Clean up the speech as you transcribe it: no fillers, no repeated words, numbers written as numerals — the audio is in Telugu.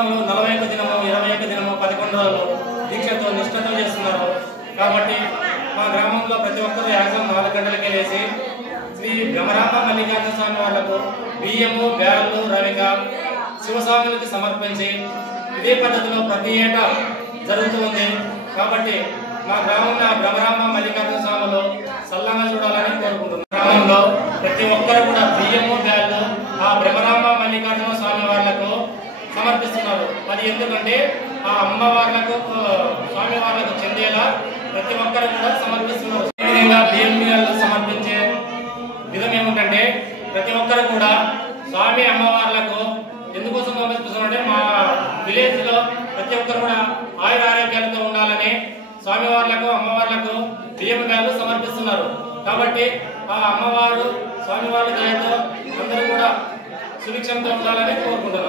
శివస్వాములు 41 దినము 21 దినము 11 రోజులు దీక్షతో నిష్ఠతో చేస్తున్నారు. కాబట్టి మా గ్రామంలో ప్రతి ఒక్కరూ యాగం 4 గంటలకే లేచి శ్రీ భ్రమరాంబ మల్లికార్జున స్వామి వాళ్లకు బియ్యము, బేరలు, రవిక శివస్వాములకి సమర్పించి ఇదే పద్ధతిలో ప్రతి ఏటా జరుగుతూ ఉంది. కాబట్టి మా గ్రామంలో భ్రమరాంబ మల్లికార్జున స్వాములు సల్లంగా చూడాలని కోరుకుంటున్నాం. గ్రామంలో ప్రతి ఒక్కరు కూడా బియ్యము, బేరలు ఆ భ్రమరాంబ మల్లికార్జున స్వామి వాళ్లకు సమర్పిస్తున్నారు. అది ఎందుకంటే ఆ అమ్మవార్లకు స్వామి వాళ్లకు చెందేలా ప్రతి ఒక్కరు కూడా సమర్పిస్తున్నారు. ఈ విధంగా బియ్యం, బేరలు సమర్పించే విధం ఏమిటంటే ప్రతి ఒక్కరు కూడా స్వామి అమ్మవార్లకు ఎందుకోసం సమర్పిస్తున్నారంటే మా విలేజ్ లో ప్రతి ఒక్కరు కూడా ఆయుర ఆరోగ్యాలతో ఉండాలని స్వామివార్లకు అమ్మవార్లకు బియ్యం బేరలు సమర్పిస్తున్నారు. కాబట్టి ఆ అమ్మవారు స్వామివారి దయతో అందరూ కూడా సుభిక్షంతో ఉండాలని కోరుకుంటున్నారు.